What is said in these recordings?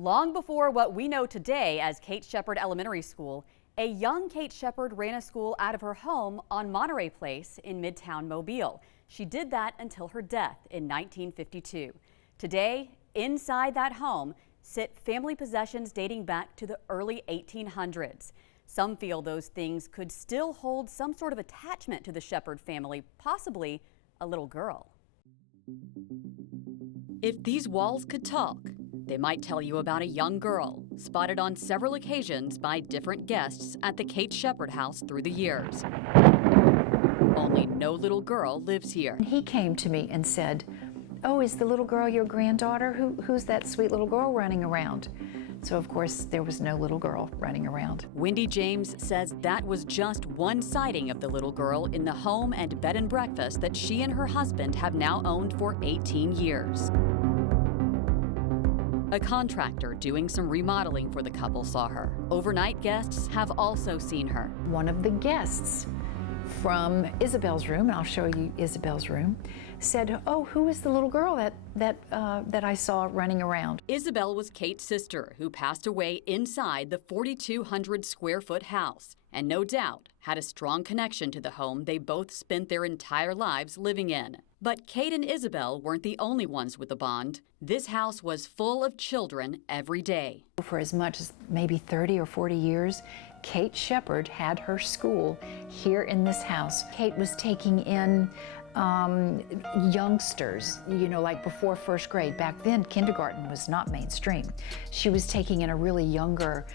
Long before what we know today as Kate Shepard Elementary School, a young Kate Shepard ran a school out of her home on Monterey Place in Midtown Mobile. She did that until her death in 1952. Today, inside that home, sit family possessions dating back to the early 1800s. Some feel those things could still hold some sort of attachment to the Shepard family, possibly a little girl. If these walls could talk, they might tell you about a young girl spotted on several occasions by different guests at the Kate Shepard House through the years. Only no little girl lives here. He came to me and said, "Oh, is the little girl your granddaughter? Who's that sweet little girl running around?" So, of course, there was no little girl running around. Wendy James says that was just one sighting of the little girl in the home and bed and breakfast that she and her husband have now owned for 18 years. A contractor doing some remodeling for the couple saw her. Overnight guests have also seen her. One of the guests from Isabel's room, and I'll show you Isabel's room, said, "Oh, who is the little girl that I saw running around?" Isabel was Kate's sister, who passed away inside the 4,200 square foot house, and no doubt had a strong connection to the home they both spent their entire lives living in. But Kate and Isabel weren't the only ones with a bond. This house was full of children every day. For as much as maybe 30 or 40 years, Kate Shepard had her school here in this house. Kate was taking in youngsters, like before first grade. Back then, kindergarten was not mainstream. She was taking in a really younger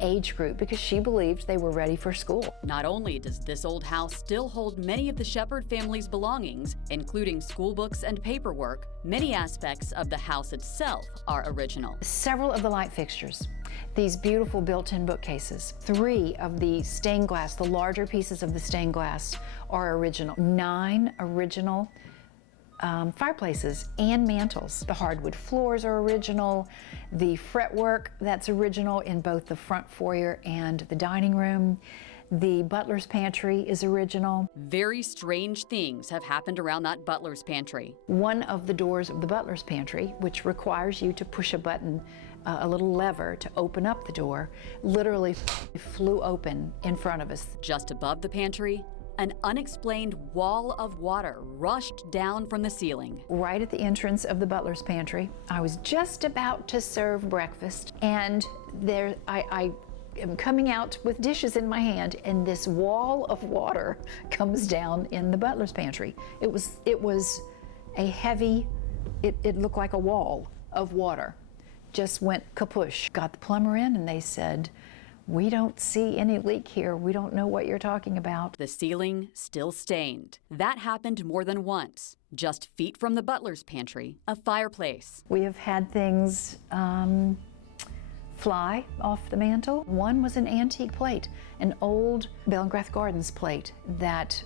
age group because she believed they were ready for school. Not only does this old house still hold many of the Shepard family's belongings, including school books and paperwork, many aspects of the house itself are original. Several of the light fixtures, these beautiful built-in bookcases, 3 of the stained glass, the larger pieces of the stained glass, are original. 9 original fireplaces and mantels. The hardwood floors are original. The fretwork, that's original in both the front foyer and the dining room. The butler's pantry is original. Very strange things have happened around that butler's pantry. One of the doors of the butler's pantry, which requires you to push a button, a little lever to open up the door, literally flew open in front of us. Just above the pantry, an unexplained wall of water rushed down from the ceiling. Right at the entrance of the butler's pantry, I was just about to serve breakfast, and there I am coming out with dishes in my hand, and this wall of water comes down in the butler's pantry. It was a heavy, it looked like a wall of water. Just went kapoosh. Got the plumber in, and they said, "We don't see any leak here. We don't know what you're talking about." The ceiling still stained. That happened more than once. Just feet from the butler's pantry, a fireplace. We have had things fly off the mantel. One was an antique plate, an old Bell and Grath Gardens plate that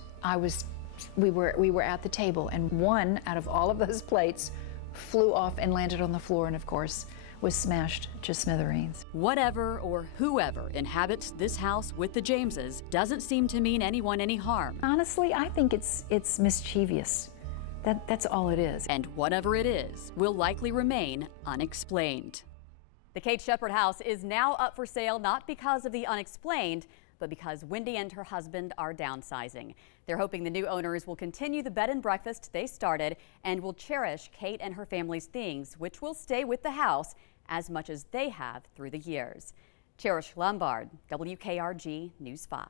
we were at the table, and one out of all of those plates flew off and landed on the floor, and of course was smashed to smithereens. Whatever or whoever inhabits this house with the Jameses doesn't seem to mean anyone any harm. Honestly, I think it's mischievous. That's all it is. And whatever it is will likely remain unexplained. The Kate Shepard House is now up for sale, not because of the unexplained, but because Wendy and her husband are downsizing. They're hoping the new owners will continue the bed and breakfast they started and will cherish Kate and her family's things, which will stay with the house as much as they have through the years. Cherish Lombard, WKRG News 5.